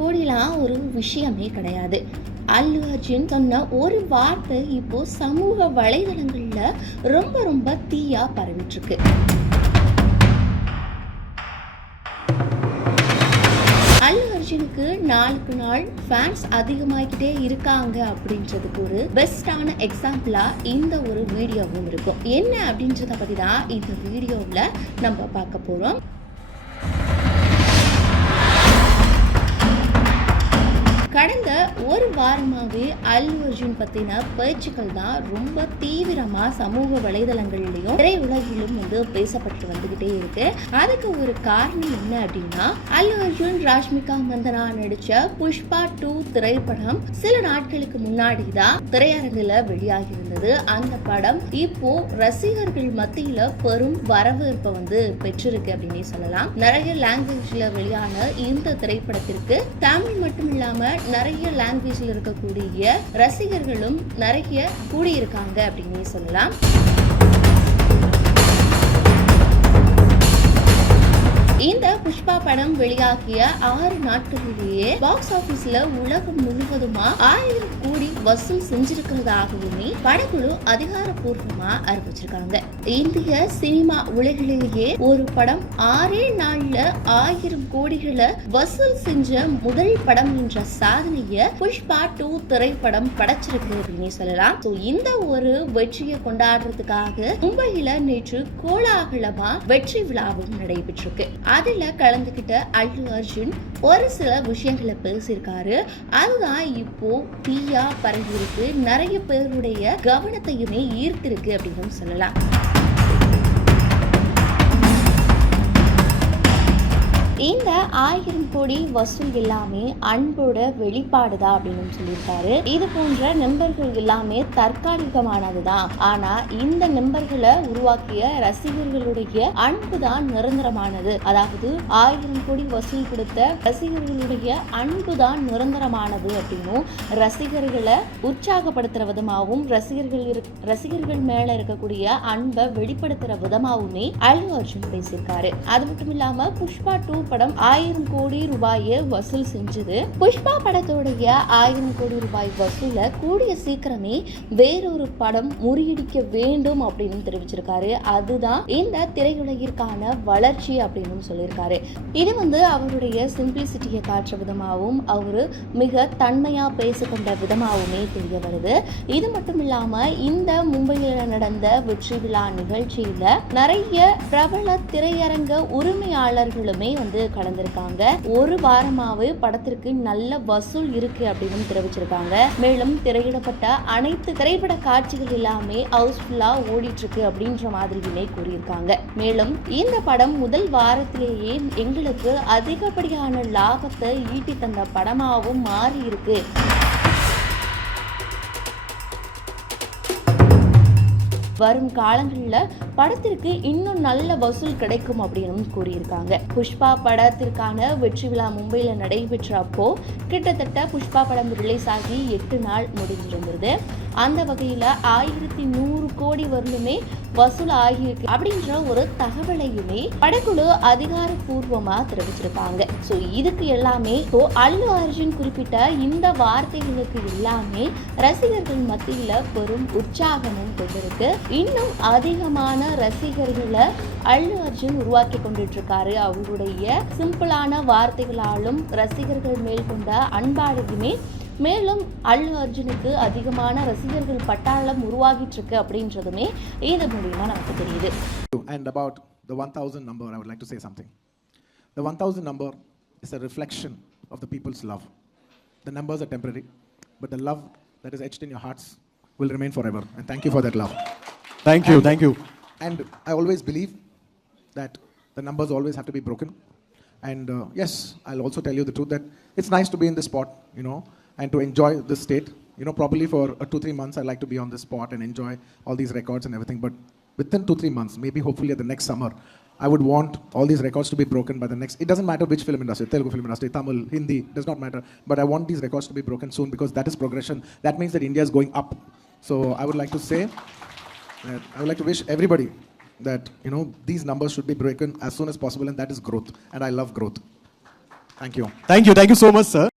கோடிலாம் ஒரு விஷயமே கிடையாது. அல்லு அர்ஜுன் சொன்ன ஒரு வார்த்தை இப்போ சமூக வலைதளங்கள்ல ரொம்ப ரொம்ப தீயா பரவிட்டு இருக்கு. அல்லு அர்ஜுனுக்கு நாளுக்கு நாள் ஃபேன்ஸ் அதிகமாகிட்டே இருக்காங்க அப்படின்றதுக்கு ஒரு பெஸ்டான எக்ஸாம்பிளா இந்த ஒரு வீடியோவும் இருக்கும். என்ன அப்படின்றத பத்தி தான் இந்த வீடியோவில் நம்ம பார்க்க போறோம். கடந்த ஒரு வாரமாகவே அல்லு அர்ஜுன் பற்றின பேச்சுக்கள் தான் ரொம்ப தீவிரமாக சமூக வலைதளங்கள்லையும் திரையுலகிலும் பேசப்பட்டு வந்துகிட்டே இருக்கு. அதுக்கு ஒரு காரணம் என்ன அப்படின்னா, அல்லு அர்ஜுன் ராஷ்மிகா மந்தனா நடிச்ச புஷ்பா 2 திரைப்படம் சில நாட்களுக்கு முன்னாடி தான் திரையரங்கில் வெளியாகி இருந்தது. அந்த படம் இப்போ ரசிகர்கள் மத்தியில பெரும் வரவேற்பை பெற்றிருக்கு அப்படின்னு சொல்லலாம். நிறைய லாங்குவேஜ்ல வெளியான இந்த திரைப்படத்திற்கு தமிழ் மட்டும் இல்லாம நிறைய லாங்குவேஜ்ல இருக்கக்கூடிய ரசிகர்களும் நிறைய கூடியிருக்காங்க அப்படின்னு சொல்லலாம். இந்த புஷ்பா படம் வெளியாகிய 6 நாட்களிலேயே பாக்ஸ் ஆபீஸ்ல உலகம் முழுவதுமா 1000 கோடி வசூல் செஞ்சிருக்கிறதாகவுமே படக்குழு அதிகாரப்பூர்வமா அறிவிச்சிருக்காங்க. இந்திய சினிமா உலகிலேயே ஒரு படம் 6 நாள்ல 1000 கோடிகளை வசூல் செஞ்ச முதல் படம் என்ற சாதனைய புஷ்பா 2 திரைப்படம் படைச்சிருக்கு அப்படின்னு சொல்லலாம். இந்த ஒரு வெற்றியை கொண்டாடுறதுக்காக மும்பையில நேற்று கோலாகலமா வெற்றி விழாவும் நடைபெற்றிருக்கு. அதுல கலந்துகிட்ட அல்லு அர்ஜுன் ஒரு சில விஷயங்களை பேசியிருக்காரு. அதுதான் இப்போ தீயா பரவி இருக்கு, நிறைய பேருடைய கவனத்தையுமே ஈர்த்திருக்கு அப்படின்னு சொல்லலாம். இந்த 1000 கோடி வசூல் எல்லாமே அன்போட வெளிப்பாடுதான் அப்படின்னு சொல்லியிருக்காரு. இது போன்ற நம்பர்கள் எல்லாமே தற்காலிகமானதுதான். ஆனா இந்த நம்பர்களை உருவாக்கிய ரசிகர்களுடைய அன்பு தான் நிரந்தரமானது. அதாவது 1000 கோடி வசூல் கொடுத்த ரசிகர்களுடைய அன்பு தான் நிரந்தரமானது அப்படின்னும், ரசிகர்களை உற்சாகப்படுத்துற விதமாகவும் ரசிகர்கள் மேல இருக்கக்கூடிய அன்பை வெளிப்படுத்துற விதமாவுமே அல்லு அர்ஜுன் பேசியிருக்காரு. அது மட்டும் இல்லாம புஷ்பா 2 படம் 1000 கோடி ரூபாயை வசூல் செஞ்சது. புஷ்பா படத்தோடைய 1000 கோடி ரூபாய் வசூல கூடிய சீக்கிரமே வேறொரு படம் முறியடிக்க வேண்டும் அப்படின்னு தெரிவிச்சிருக்காரு. அதுதான் இந்த திரையுலகிற்கான வளர்ச்சி அப்படின்னு சொல்லியிருக்காரு. இது அவருடைய சிம்பிளிசிட்டியை காட்டுற விதமாகவும் அவரு மிக தன்மையா பேசிக்கொண்ட விதமாகவுமே தெரிய வருது. இது மட்டும் இல்லாம இந்த மும்பையில் நடந்த வெற்றி விழா நிகழ்ச்சியில நிறைய பிரபல திரையரங்க உரிமையாளர்களுமே கலந்திருக்காங்க. ஒரு வாரமாவே படத்திற்கு நல்ல வசூல் இருக்கு அப்படின்னு தெரிவிச்சிருக்காங்க. மேலும் திரையிடப்பட்ட அனைத்து திரைப்பட காட்சிகள் எல்லாமே ஹவுஸ்ஃபுல்லா ஓடிட்டு இருக்கு அப்படின்ற மாதிரியுமே கூறியிருக்காங்க. மேலும் இந்த படம் முதல் வாரத்திலேயே எங்களுக்கு அதிகப்படியான லாபத்தை ஈட்டி தந்த படமாகவும் மாறி இருக்கு. வரும் காலங்களில் படத்திற்கு இன்னும் நல்ல வசூல் கிடைக்கும் அப்படின்னு கூறியிருக்காங்க. புஷ்பா படத்திற்கான வெற்றி விழா மும்பையில நடைபெற்ற அப்போ கிட்டத்தட்ட புஷ்பா படம் ரிலீஸ் ஆகி 8 நாள் முடிஞ்சிருந்தது. அந்த வகையில 1100 கோடி வரலுமே வசூல் ஆகியிருக்கு அப்படின்ற ஒரு தகவலையுமே படக்குழு அதிகாரப்பூர்வமா தெரிவிச்சிருக்காங்க. இதுக்கு எல்லாமே அல்லு அர்ஜுன் குறிப்பிட்ட இந்த வார்த்தைகளுக்கு எல்லாமே ரசிகர்கள் மத்தியில பெரும் உற்சாகமும் கொண்டிருக்கு. இன்னும் அதிகமான ரசிகர்களை அல்லு அர்ஜுன் உருவாக்கி கொண்டுட்டு இருக்காரு. அவருடைய சிம்பிளான வார்த்தைகளாலும் ரசிகர்கள் மேல் கொண்ட அன்பாலையுமே மேலும் அல்லு அர்ஜுனுக்கு அதிகமான ரசிகர்கள் பட்டாளம் உருவாகிட்டு இருக்கு அப்படின்றதுமே இது மூலமா நமக்கு தெரியுது. And about the 1000 number, I would like to say something. The 1000 number is a reflection of the people's love. The numbers are temporary, but the love that is etched in your hearts will remain forever. And thank you for that love. Thank you. And I always believe that the numbers always have to be broken. And yes, I'll also tell you the truth that it's nice to be in this spot, and to enjoy this state. Probably for 2-3 months, I like to be on this spot and enjoy all these records and everything. But within 2-3 months, maybe hopefully at the next summer, I would want all these records to be broken by the next. It doesn't matter which film industry, Telugu film industry, Tamil, Hindi, does not matter. But I want these records to be broken soon, because that is progression. That means that India is going up. So I would like to say, I would like to wish everybody that these numbers should be broken as soon as possible, and that is growth. And I love growth. Thank you. Thank you so much, sir.